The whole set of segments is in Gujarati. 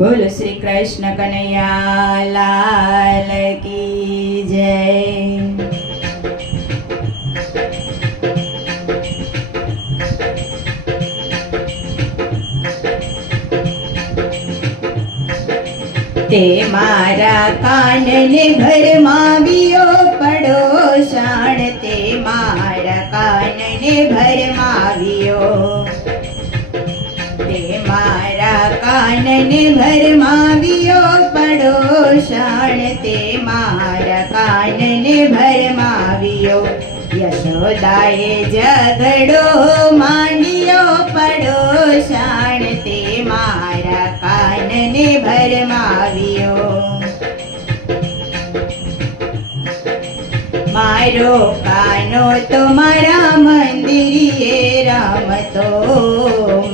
બોલો શ્રી કૃષ્ણ કનૈયા લાલ કી જય। તે મારા કાનને ભરમાવ્યો પડોશાણ, તે મારા કાનને ભરમાવ્યો, તે મારા કાનને ભરમાવ્યો પડોશાણ, તે મારા કાનને ભરમાવ્યો। યશોદાએ ઝઘડો માંડ્યો પડોશાણ, તે મારા કાનને ભરમાવ્યો। મારો કાનો તો મારા મંદિરે રમતો,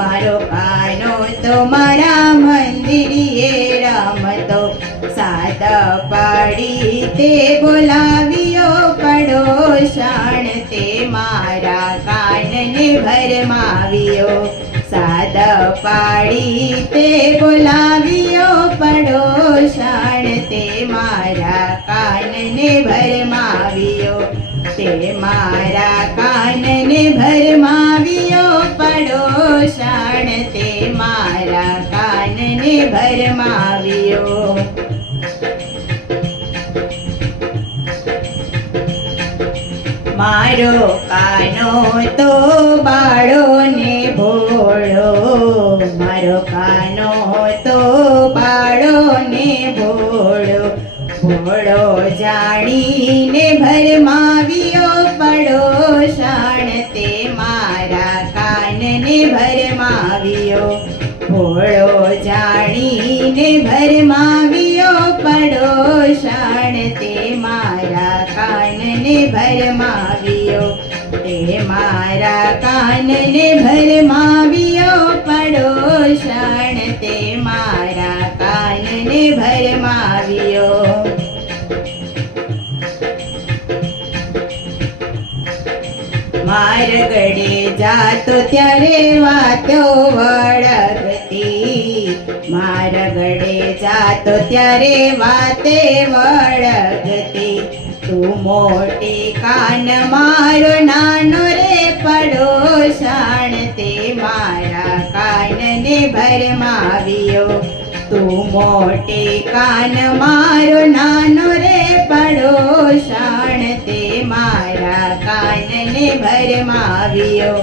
મારો કાનો તો મારા મંદિરે રમતો, સાત પાડી તે બોલાવ્યો પડોશાણ, તે મારા કાનને ભરમાવ્યો। સાદ પાડી તે બોલાવ્યો પડોશાણ, તે મારા કાનને ભરમાવ્યો, તે મારા કાનને ભરમાવ્યો પડોશાણ, તે મારા કાનને ભરમાવ્યો। મારો કાનો તો બાળો ને ભોળો, મારો કાનો તો બાળો ને ભોળો, ભોળો જાણીને ભરમાવ્યો પડોશાણ, તે મારા કાનને ભરમાવ્યો, ભોળો જાણીને ભરમાવ્યો પડોશાણ, તે મારા કાનને ભરમાવ્યો, તે મારા કાનને ભરમાવ્યો પડોશાણ, તે મારા કાનને ભરમાવ્યો। મારગડે જાતો ત્યારે વાતો વળગતી, મારગડે જાતો ત્યારે વાતે વળગતી, તું મોટી કાન મારો નાનો રે પડોશાણ, તે મારા કાનને ભરમાવ્યો, તું મોટી કાન મારો નાનો રે પડોશાણ, તે મારા કાનને ભરમાવ્યો,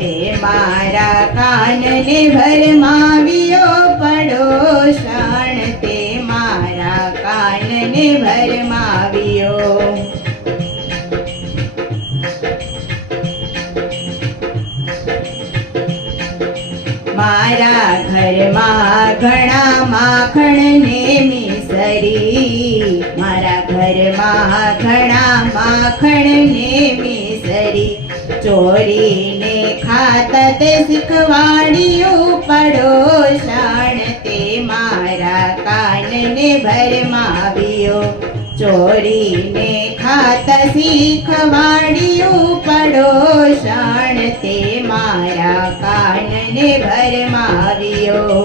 તે મારા કાનને ભરમાવ્યો પડોશાણ, તે મારા કાનને ભરમાવ્યો। મારા ઘરમાં ઘણા માખણ ને મિસરી, મારા ઘરમાં ઘણા માખણ ને મિસરી, ચોરીને ખાતા તે શીખવાડ્યું પડોશાણ, તે મારા કાનને ભરમાવ્યો, ચોરીને ખાતા શીખવાડ્યું પડોશાણ, તે મારા કાનને ભરમાવ્યો।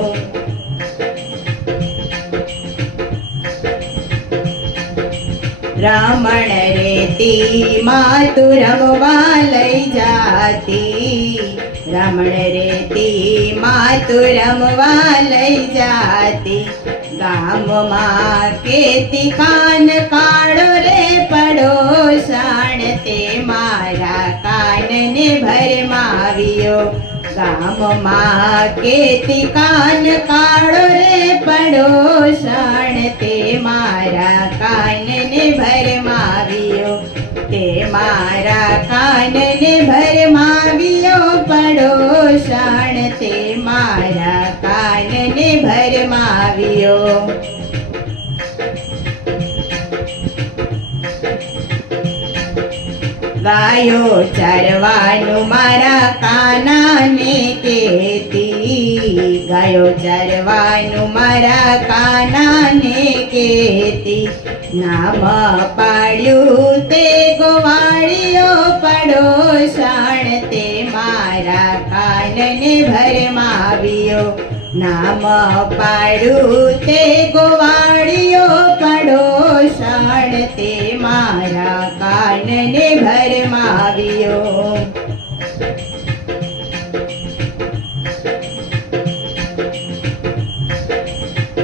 રમણ રેતી માતું રમવા લઈ જાતી, રમણ રેતી માતું રમવા લઈ જાતી, ગામમાં કેતી કાન કાળો રે પડોશાણ, તે મારા કાનને ભરમાવ્યો, ગામમાં કેતી કાન કાળો રે પડોશાણ, તે મારા કાનને ભરમાવ્યો, તે મારા કાનને ભરમાવ્યો પડોશાણ, તે મારા કાનને ભરમાવ્યો। ગાયો ચરવાનું મારા કાનાને કહેતી, ગાયો ચરવાનું મારા કાનાને કહેતી, નામ પાડ્યું તે ગોવાળિયો પડોશાણ, તે મારા કાનને ભરમાવ્યો, નામ પાડું તે ગોવાળિયો પડોશણ તે મારા કાનને ભરમાવ્યો.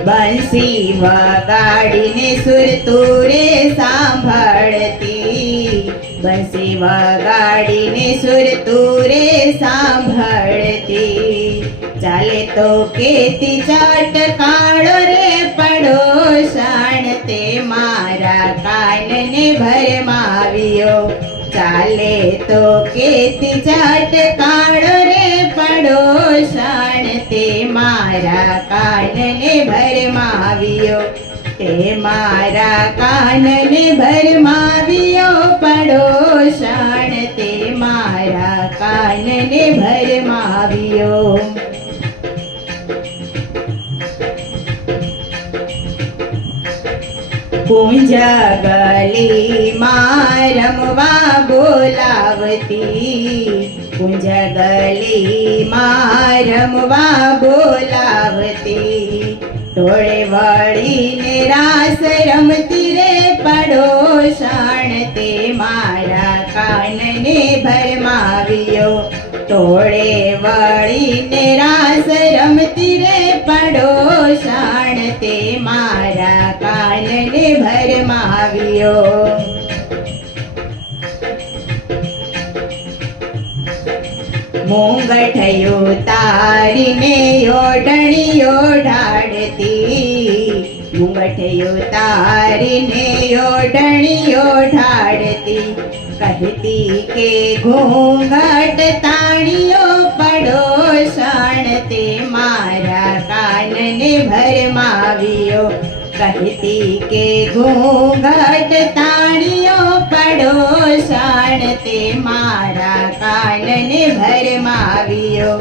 બંસી વગાડીને સુરતુરે સાંભળતી, બંસી વગાડીને સુરતુરે સાંભળતી. ચાલે તો કેતી ચાટકાળો રે પડોશણ તે મારા કાનને ભરમાવ્યો. ચાલે તો કેતી ચાટકાળો રે પડોશણ તે મારા કાનને ભરમાવ્યો. તે મારા કાનને ભરમાવ્યો પડોશણ તે મારા કાનને ભરમાવ્યો. કુંજ ગલીમાં રમવા બોલાવતી, કુંજ ગલીમાં રમવા બોલાવતી. ટોળે વળીને રાસ રમતી રે પડોશણ તે મારા કાનને ભરમાવ્યો. ટોળે વળીને રાસ રમતી રે પડોશણ તે મારા કાનને ભરમાવ્યો. મૂંગઠયો તારીને ઓઢણીઓ ઢાળતી, મૂંગઠયો તારીને ઓઢણીઓ ઢાળતી. કહેતી કે ઘૂંઘટ તાણીઓ પડોશણ તે મારા કાનને ભરમાવ્યો. કહેતી કે ઘૂંઘટ તાણીઓ પડોશણ તે મારા કાનને ભરમાવ્યો.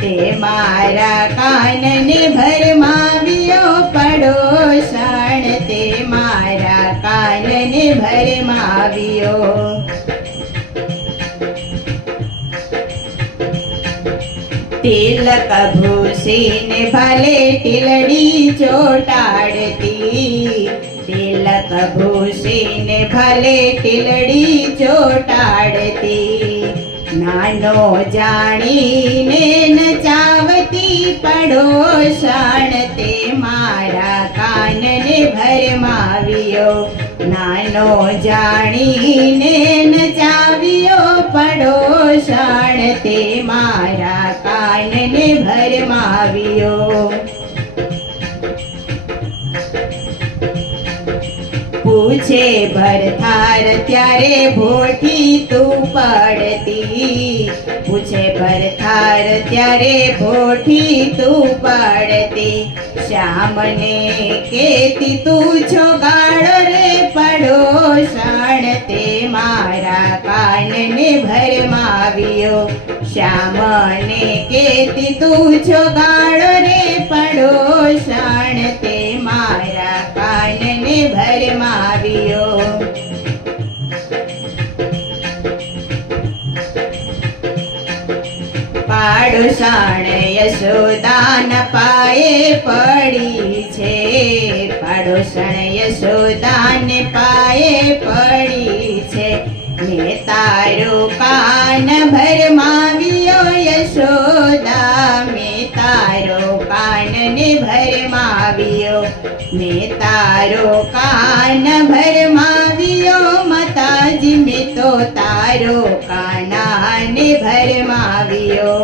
તે મારા કાનને ભરમાવ્યો પડોશણ તે મારા કાનને ભરમાવ્યો. તિલક ભૂષીને ભલે ટીલડી ચોટાડતી, તિલક ભૂષીને ભલે ટીલડી ચોટાડતી. નાનો જાણીને નચાવતી પડોશણ તે મારા કાનને ભરમાવ્યો. નાનો જાણીને નચાવ્યો પડોશણ તે મારા કાનને ભરમાવ્યો. પૂછે ભરથાર ત્યારે ભોઠી તું પડતી, પૂછે ભરથાર ત્યારે ભોઠી તું પડતી. શ્યામને કેતી તું છો ગાળો રે પડોશણ તે મારા કાનને ભરમાવ્યો. શ્યામને કેતી તું છો ગાળો રે પડોશણ તે મારા કાનને ભરમાવ્યો. પાડોશણ યશોદાના પાયે પડી છે, પાડોશણ યશોદાને પાયે પડી છે. મેં તારો કાન ભરમાવ્યો યશોદા, મેં તારો કાનને ભરમાવ્યો. મેં તારો કાન ભરમાવ્યો માતાજી, મેં તો તારો કાનાને ભરમાવ્યો.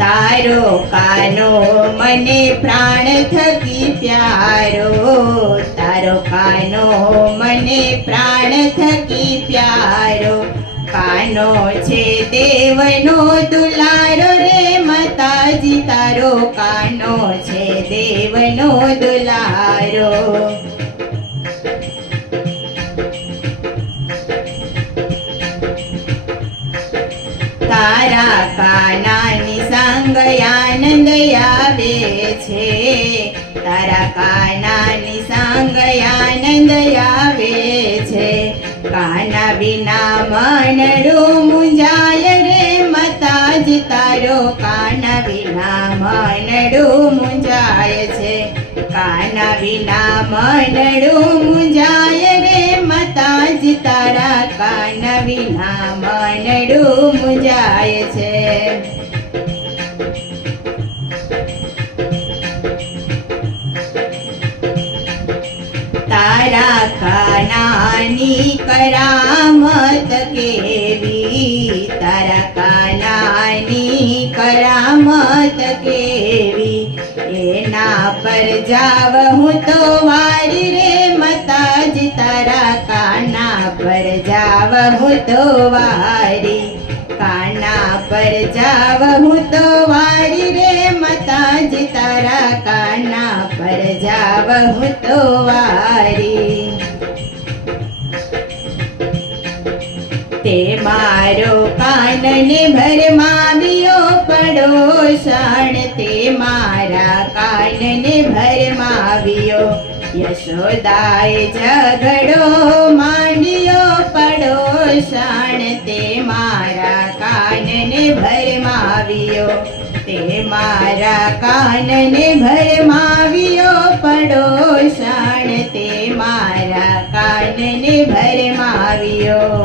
તારો કાનો મને પ્રાણ થકી પ્યારો, તારો કાનો મને પ્રાણ થકી પ્યારો. કાનો છે દેવનો દુલારો રે માતાજી, તારો કાનો છે દેવનો દુલારો. તારા કાનાની સંગ આનંદ આવે છે, તારા કાનાની સંગ આનંદ આવે છે. કાના વિના મનડું મુંજાય રે માતાજી, મારો કાના વિના મનડું મૂંઝાય છે, કાના વિના મનડું મૂંઝાય રે માતાજી તારા કાના વિના મનડું મૂંઝાય છે. તારા કાનાની કરામત કેવી, તારા કાનાની કરામત કેવી, એના પર જાવ હું તો વારી રે માતાજી તારા કાના પર જાવ હું તો વારી, કાના પર જાવ હું તો વારી રે માતાજી તારા કાના પર જાવ હું તો વારી. તે મારો કાનને ભરમાવ્યો પડોસણ, તે મારા કાનને ભરમાવ્યો, યશોદાએ ઝઘડો માંડ્યો પડોસણ, તે મારા કાનને ભરમાવ્યો, તે મારા કાનને ભરમાવ્યો પડોસણ, તે મારા કાનને ભરમાવ્યો.